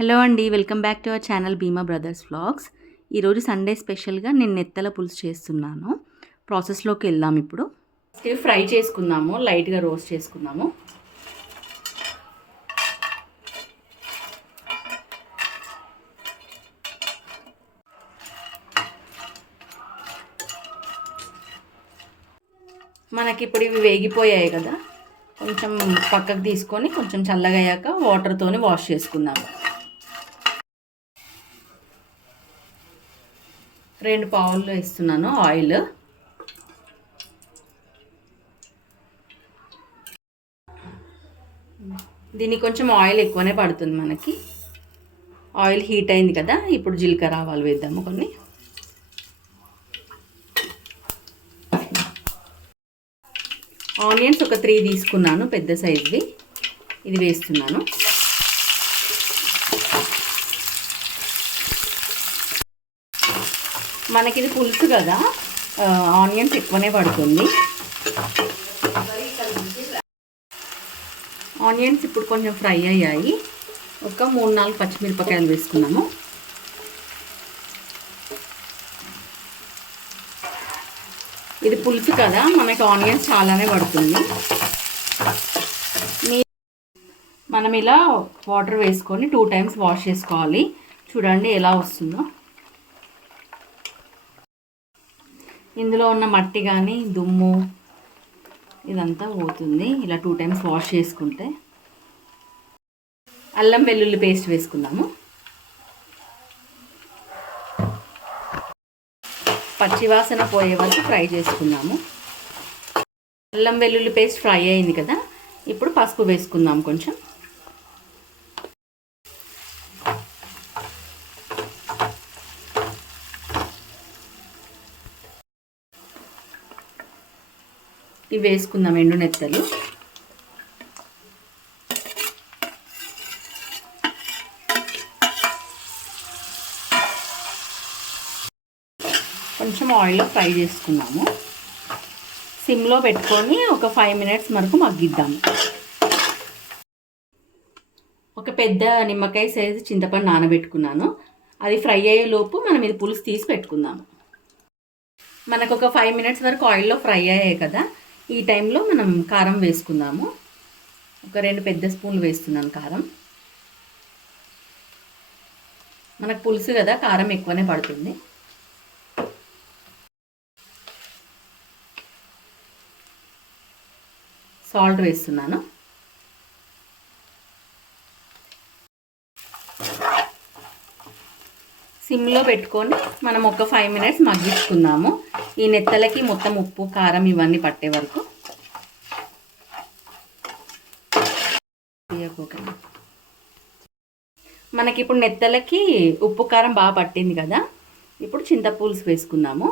Hello అండి, welcome back to our channel Bhima brothers vlogs. ఈరోజు Sunday స్పెషల్గా నేను నెత్తల పులుసు చేస్తున్నాను. ప్రాసెస్లోకి వెళ్దాం ఇప్పుడు. ఫ్రై చేసుకుందాము, లైట్గా రోస్ట్ చేసుకుందాము. మనకి ఇప్పుడు ఇవి వేగిపోయాయి కదా, కొంచెం పక్కకు తీసుకొని కొంచెం చల్లగా అయ్యాక వాటర్తోని వాష్ చేసుకుందాము. 2 పావులు వేస్తున్నాను ఆయిల్. దీనికి కొంచెం ఆయిల్ ఎక్కువనే పడుతుంది మనకి. ఆయిల్ హీట్ అయింది కదా, ఇప్పుడు జీలకర్ర ఆవాలు వేద్దాము కొన్ని. ఆనియన్స్ ఒక 3 తీసుకున్నాను, పెద్ద సైజ్వి. ఇది వేస్తున్నాను. మనకి ఇది పులుసు కదా, ఆనియన్స్ ఎక్కువనే పడుతుంది. ఆనియన్స్ ఇప్పుడు కొంచెం ఫ్రై అయ్యాయి. ఒక 3-4 పచ్చిమిరపకాయలు వేసుకున్నాము. ఇది పులుసు కదా, మనకి ఆనియన్స్ చాలానే పడుతుంది. మనం ఇలా వాటర్ వేసుకొని 2 టైమ్స్ వాష్ చేసుకోవాలి. చూడండి ఎలా వస్తుందో. ఇందులో ఉన్న మట్టి కానీ దుమ్ము ఇదంతా పోతుంది ఇలా 2 టైమ్స్ వాష్ చేసుకుంటే. అల్లం వెల్లుల్లి పేస్ట్ వేసుకుందాము. పచ్చివాసన పోయే వరకు ఫ్రై చేసుకుందాము. అల్లం వెల్లుల్లి పేస్ట్ ఫ్రై అయింది కదా, ఇప్పుడు పసుపు వేసుకుందాం కొంచెం. ఇవి వేసుకుందాం, ఎండు నెత్తలు. కొంచెం ఆయిల్లో ఫ్రై చేసుకున్నాము. సిమ్లో పెట్టుకొని ఒక 5 మినిట్స్ వరకు మగ్గిద్దాము. ఒక పెద్ద నిమ్మకాయ సైజు చింతపండు నానబెట్టుకున్నాను. అది ఫ్రై అయ్యే లోపు మనం ఇది పులుసు తీసి పెట్టుకుందాము. మనకు ఒక 5 మినిట్స్ వరకు ఆయిల్లో ఫ్రై అయ్యాయి కదా, ఈ టైంలో మనం కారం వేసుకుందాము. ఒక 2 పెద్ద స్పూన్లు వేస్తున్నాను కారం. మనకు పులుసు కదా, కారం ఎక్కువనే పడుతుంది. సాల్ట్ వేస్తున్నాను. సిమ్లో పెట్టుకొని మనం ఒక 5 మినిట్స్ మగ్గించుకుందాము. ఈ నెత్తలకి మొత్తం ఉప్పు కారం ఇవన్నీ పట్టే వరకు. మనకి ఇప్పుడు నెత్తలకి ఉప్పు కారం బాగా పట్టింది కదా, ఇప్పుడు చింతపులుసు వేసుకుందాము.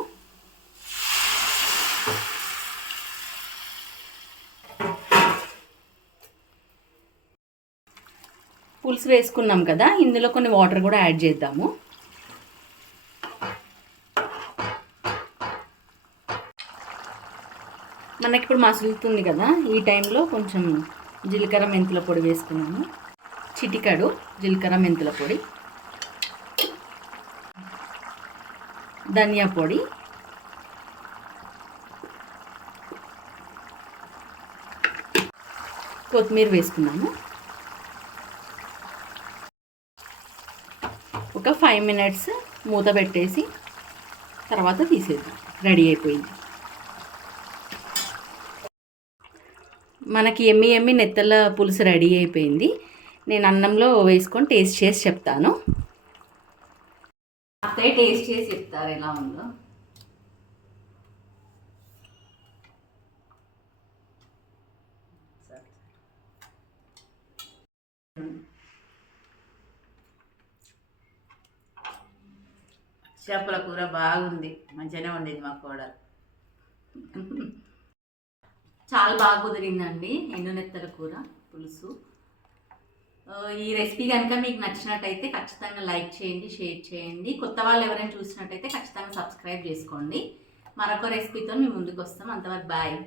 పులుసు వేసుకున్నాం కదా, ఇందులో కొన్ని వాటర్ కూడా యాడ్ చేద్దాము. మనకి ఇప్పుడు మసులుతుంది కదా, ఈ టైంలో కొంచెం జీలకర్ర మెంతుల పొడి వేసుకున్నాము. చిటికడు జీలకర్ర మెంతుల పొడి, ధనియా పొడి, కొత్తిమీర వేసుకున్నాము. ఒక 5 మినిట్స్ మూత పెట్టేసి తర్వాత తీసేద్దాం. రెడీ అయిపోయింది. మనకి ఎమ్మి నెత్తల పులుసు రెడీ అయిపోయింది. నేను అన్నంలో వేసుకొని టేస్ట్ చేసి చెప్తాను. అత్తయ్య టేస్ట్ చేసి చెప్తారు ఎలా ఉందో. చేపల కూర బాగుంది, మంచిగానే ఉండేది మా కోడలు. చాలా బాగా కుదిరిందండి ఎండు నెత్తల కూర పులుసు. ఈ రెసిపీ కనుక మీకు నచ్చినట్టయితే ఖచ్చితంగా లైక్ చేయండి, షేర్ చేయండి. కొత్త వాళ్ళు ఎవరైనా చూసినట్టయితే ఖచ్చితంగా సబ్స్క్రైబ్ చేసుకోండి. మరొక రెసిపీతో మేము ముందుకు వస్తాం. అంతవరకు బాయ్.